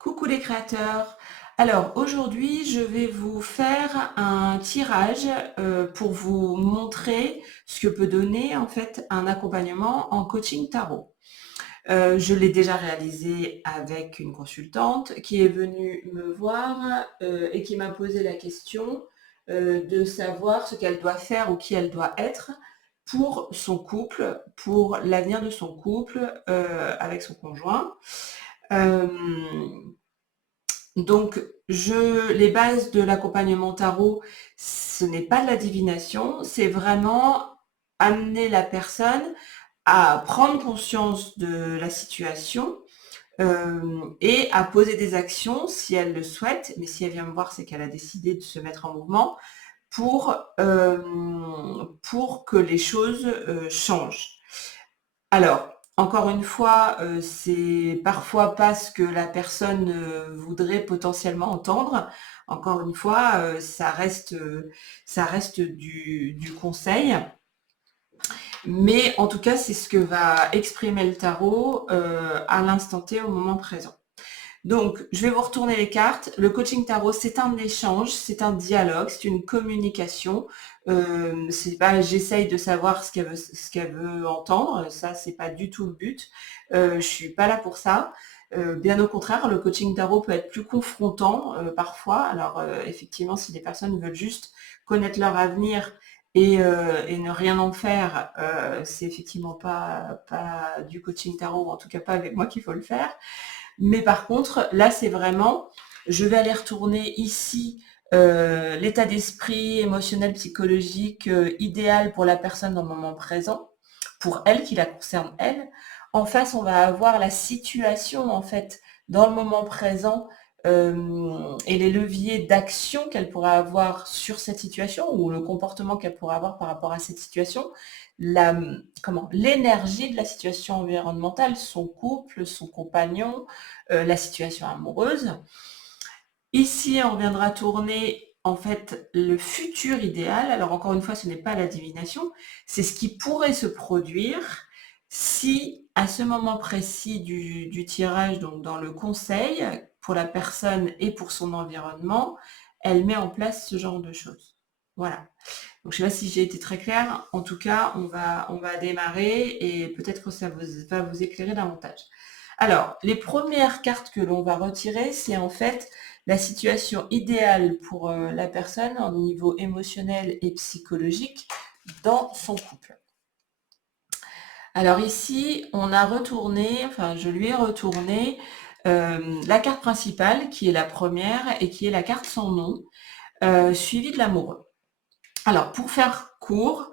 Coucou les créateurs. Alors aujourd'hui, je vais vous faire un tirage pour vous montrer ce que peut donner en fait un accompagnement en coaching tarot. Je l'ai déjà réalisé avec une consultante qui est venue me voir et qui m'a posé la question de savoir ce qu'elle doit faire ou qui elle doit être pour son couple, pour l'avenir de son couple avec son conjoint. Euh, donc, les bases de l'accompagnement tarot, ce n'est pas de la divination, c'est vraiment amener la personne à prendre conscience de la situation et à poser des actions si elle le souhaite. Mais si elle vient me voir, c'est qu'elle a décidé de se mettre en mouvement pour, euh, pour que les choses changent. Alors, encore une fois, c'est parfois pas ce que la personne, voudrait potentiellement entendre. Encore une fois, ça reste du conseil. Mais en tout cas, c'est ce que va exprimer le tarot, à l'instant T, au moment présent. Donc, je vais vous retourner les cartes. Le coaching tarot, c'est un échange, c'est un dialogue, c'est une communication. C'est pas, j'essaye de savoir ce qu'elle veut entendre. Ça, c'est pas du tout le but. Je suis pas là pour ça. Bien au contraire, le coaching tarot peut être plus confrontant parfois. Alors, effectivement, si les personnes veulent juste connaître leur avenir et ne rien en faire, c'est effectivement pas du coaching tarot, ou en tout cas pas avec moi qu'il faut le faire. Mais par contre, là, c'est vraiment, je vais aller retourner ici l'état d'esprit émotionnel, psychologique idéal pour la personne dans le moment présent, pour elle, qui la concerne elle. En face, on va avoir la situation, en fait, dans le moment présent et les leviers d'action qu'elle pourra avoir sur cette situation ou le comportement qu'elle pourra avoir par rapport à cette situation, l'énergie de la situation environnementale, son couple, son compagnon, la situation amoureuse. Ici, on viendra tourner en fait le futur idéal. Alors encore une fois, ce n'est pas la divination, c'est ce qui pourrait se produire si à ce moment précis du tirage, donc dans le conseil, pour la personne et pour son environnement, elle met en place ce genre de choses. Voilà. Donc, je ne sais pas si j'ai été très claire. En tout cas, on va démarrer et peut-être que va vous éclairer davantage. Alors, les premières cartes que l'on va retirer, c'est en fait la situation idéale pour la personne au niveau émotionnel et psychologique dans son couple. Alors ici, on a retourné, enfin je lui ai retourné la carte principale qui est la première et qui est la carte sans nom, suivie de l'amoureux. Alors, pour faire court,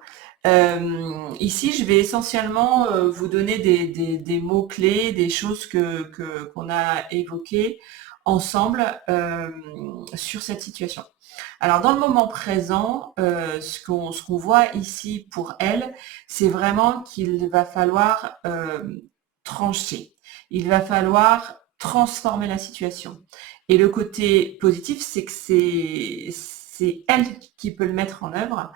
ici, je vais essentiellement vous donner des mots-clés, des choses qu'on a évoquées ensemble sur cette situation. Alors, dans le moment présent, ce qu'on voit ici pour elle, c'est vraiment qu'il va falloir trancher. Il va falloir transformer la situation. Et le côté positif, c'est que c'est elle qui peut le mettre en œuvre,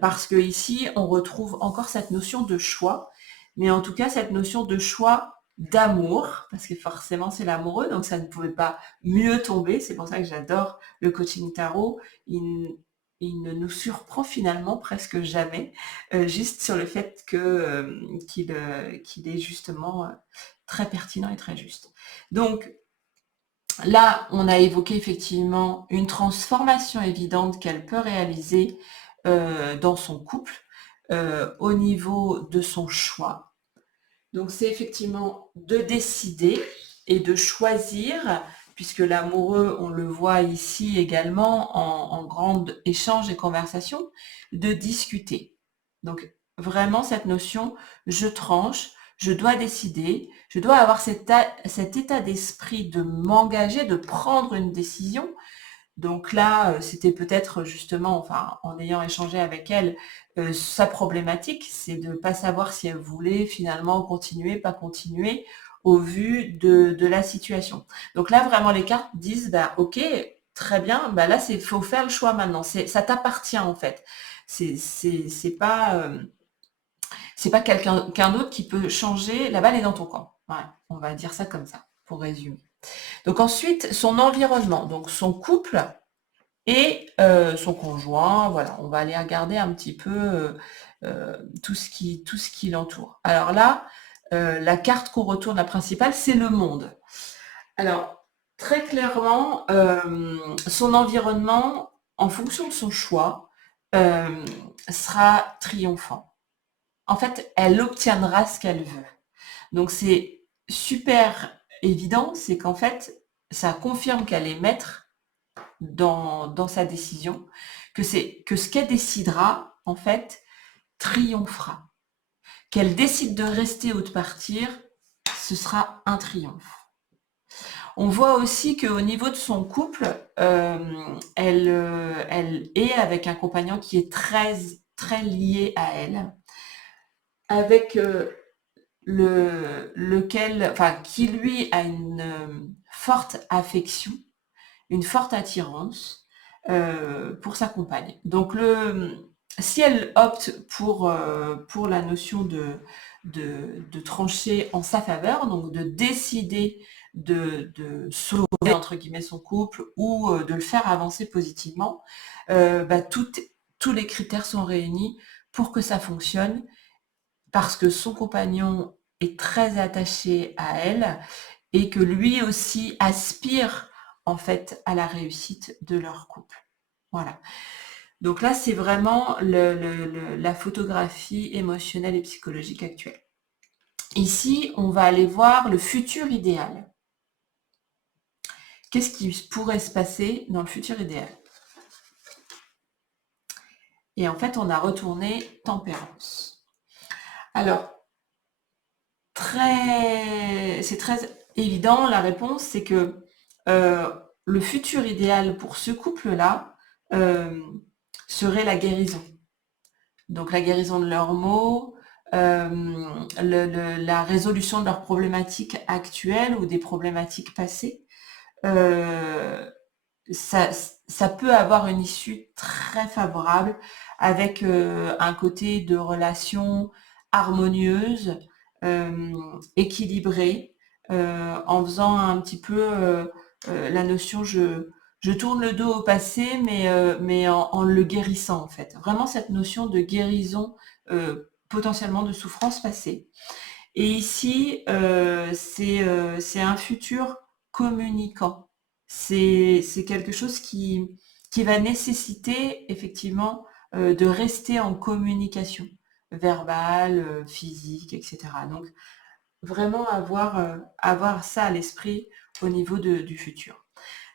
parce que ici, on retrouve encore cette notion de choix, mais en tout cas, cette notion de choix d'amour, parce que forcément, c'est l'amoureux, donc ça ne pouvait pas mieux tomber. C'est pour ça que j'adore le coaching tarot. Il ne nous surprend finalement presque jamais, juste sur le fait qu'il est justement très pertinent et très juste. Donc, là, on a évoqué effectivement une transformation évidente qu'elle peut réaliser dans son couple au niveau de son choix. Donc c'est effectivement de décider et de choisir, puisque l'amoureux, on le voit ici également en grand échange et conversation, de discuter. Donc vraiment cette notion, je tranche, je dois décider, je dois avoir cet état d'esprit de m'engager, de prendre une décision. Donc là, c'était peut-être justement, enfin, en ayant échangé avec elle, sa problématique, c'est de ne pas savoir si elle voulait finalement continuer, pas continuer, au vu de la situation. Donc là, vraiment, les cartes disent, bah, ok, très bien, bah là, faut faire le choix maintenant. Ça t'appartient en fait. C'est pas quelqu'un d'autre qui peut changer. La balle est dans ton camp. Ouais, on va dire ça comme ça, pour résumer. Donc ensuite, son environnement, donc son couple et son conjoint, voilà, on va aller regarder un petit peu tout ce qui l'entoure. Alors là, la carte qu'on retourne, la principale, c'est le monde. Alors, très clairement, son environnement, en fonction de son choix, sera triomphant. En fait, elle obtiendra ce qu'elle veut. Donc c'est super évident, c'est qu'en fait, ça confirme qu'elle est maître dans sa décision, que ce qu'elle décidera, en fait, triomphera. Qu'elle décide de rester ou de partir, ce sera un triomphe. On voit aussi qu'au niveau de son couple, elle est avec un compagnon qui est très, très lié à elle, avec qui lui a une forte affection, une forte attirance pour sa compagne. Donc si elle opte pour la notion de trancher en sa faveur, donc de décider de sauver entre guillemets son couple ou de le faire avancer positivement, tous les critères sont réunis pour que ça fonctionne, parce que son compagnon est très attaché à elle et que lui aussi aspire en fait à la réussite de leur couple. Voilà. Donc là, c'est vraiment la photographie émotionnelle et psychologique actuelle. Ici, on va aller voir le futur idéal. Qu'est-ce qui pourrait se passer dans le futur idéal? Et en fait, on a retourné tempérance. Alors, c'est très évident, la réponse, c'est que le futur idéal pour ce couple-là serait la guérison. Donc la guérison de leurs maux, la résolution de leurs problématiques actuelles ou des problématiques passées. Ça peut avoir une issue très favorable avec un côté de relation harmonieuse, équilibrée, en faisant un petit peu la notion je tourne le dos au passé, mais en le guérissant en fait. Vraiment cette notion de guérison potentiellement de souffrance passée. Et ici, c'est un futur communicant. C'est quelque chose qui va nécessiter effectivement de rester en communication verbale, physique, etc. Donc vraiment avoir ça à l'esprit au niveau du futur.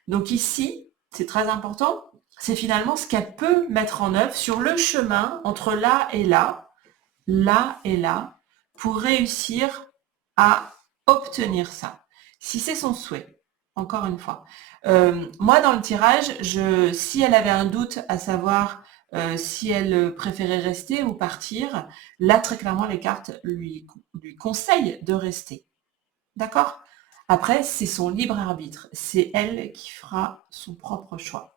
Donc ici, c'est très important, c'est finalement ce qu'elle peut mettre en œuvre sur le chemin entre là et là, pour réussir à obtenir ça. Si c'est son souhait, encore une fois. Moi, dans le tirage, si elle avait un doute à savoir si elle préférait rester ou partir, là, très clairement, les cartes lui conseillent de rester. D'accord? Après, c'est son libre arbitre. C'est elle qui fera son propre choix.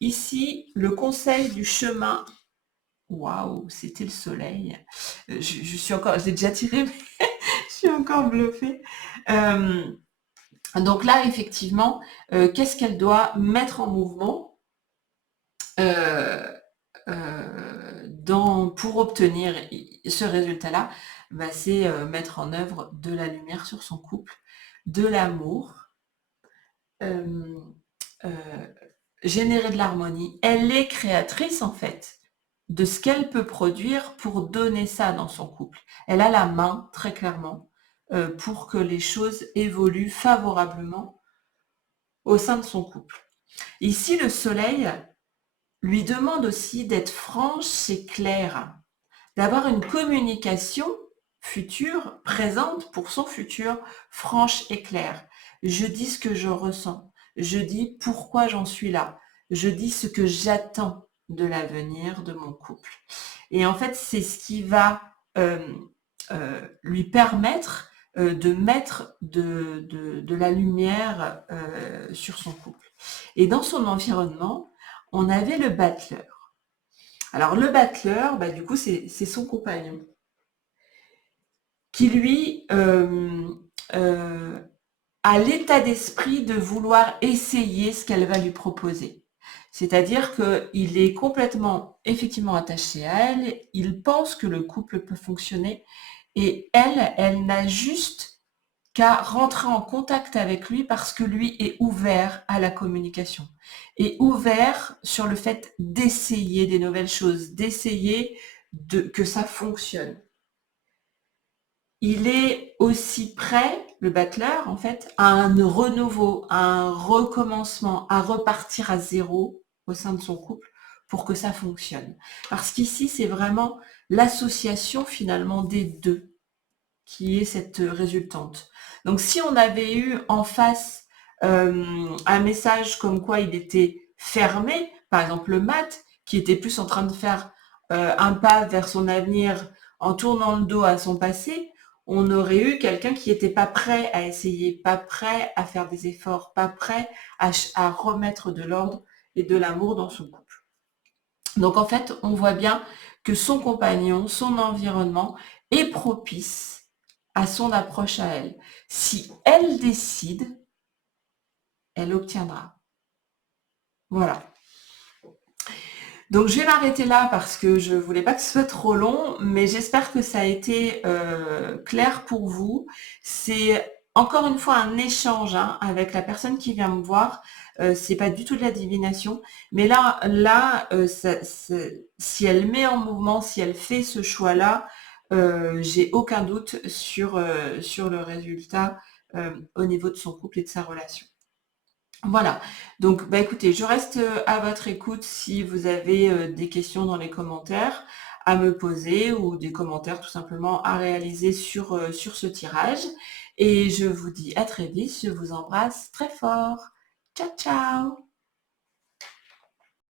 Ici, le conseil du chemin. Waouh, c'était le soleil. Je suis encore, je l'ai déjà tiré, mais je suis encore bluffée. Donc là, effectivement, qu'est-ce qu'elle doit mettre en mouvement pour obtenir ce résultat-là? C'est mettre en œuvre de la lumière sur son couple, de l'amour, générer de l'harmonie. Elle est créatrice en fait de ce qu'elle peut produire pour donner ça dans son couple. Elle a la main, très clairement, pour que les choses évoluent favorablement au sein de son couple. Ici, le soleil lui demande aussi d'être franche et claire, d'avoir une communication future, présente pour son futur, franche et claire. Je dis ce que je ressens, je dis pourquoi j'en suis là, je dis ce que j'attends de l'avenir de mon couple. Et en fait, c'est ce qui va lui permettre de mettre de la lumière sur son couple. Et dans son environnement, on avait le battleur. Alors le battleur, du coup, c'est son compagnon qui lui a l'état d'esprit de vouloir essayer ce qu'elle va lui proposer. C'est-à-dire qu'il est complètement, effectivement, attaché à elle, il pense que le couple peut fonctionner, et elle n'a juste qu'à rentrer en contact avec lui parce que lui est ouvert à la communication, et ouvert sur le fait d'essayer des nouvelles choses, d'essayer que ça fonctionne. Il est aussi prêt, le battleur, en fait, à un renouveau, à un recommencement, à repartir à zéro au sein de son couple pour que ça fonctionne. Parce qu'ici, c'est vraiment l'association finalement des deux qui est cette résultante. Donc si on avait eu en face un message comme quoi il était fermé, par exemple le mat, qui était plus en train de faire un pas vers son avenir en tournant le dos à son passé, on aurait eu quelqu'un qui n'était pas prêt à essayer, pas prêt à faire des efforts, pas prêt à remettre de l'ordre et de l'amour dans son couple. Donc en fait, on voit bien que son compagnon, son environnement est propice à son approche à elle. Si elle décide, elle obtiendra. Voilà. Donc je vais m'arrêter là parce que je voulais pas que ce soit trop long, mais j'espère que ça a été clair pour vous. C'est encore une fois un échange avec la personne qui vient me voir. C'est pas du tout de la divination, mais là, si elle met en mouvement, si elle fait ce choix-là, j'ai aucun doute sur le résultat au niveau de son couple et de sa relation. Voilà, donc bah écoutez, je reste à votre écoute si vous avez des questions dans les commentaires à me poser, ou des commentaires tout simplement à réaliser sur ce tirage. Et je vous dis à très vite, je vous embrasse très fort. Ciao, ciao!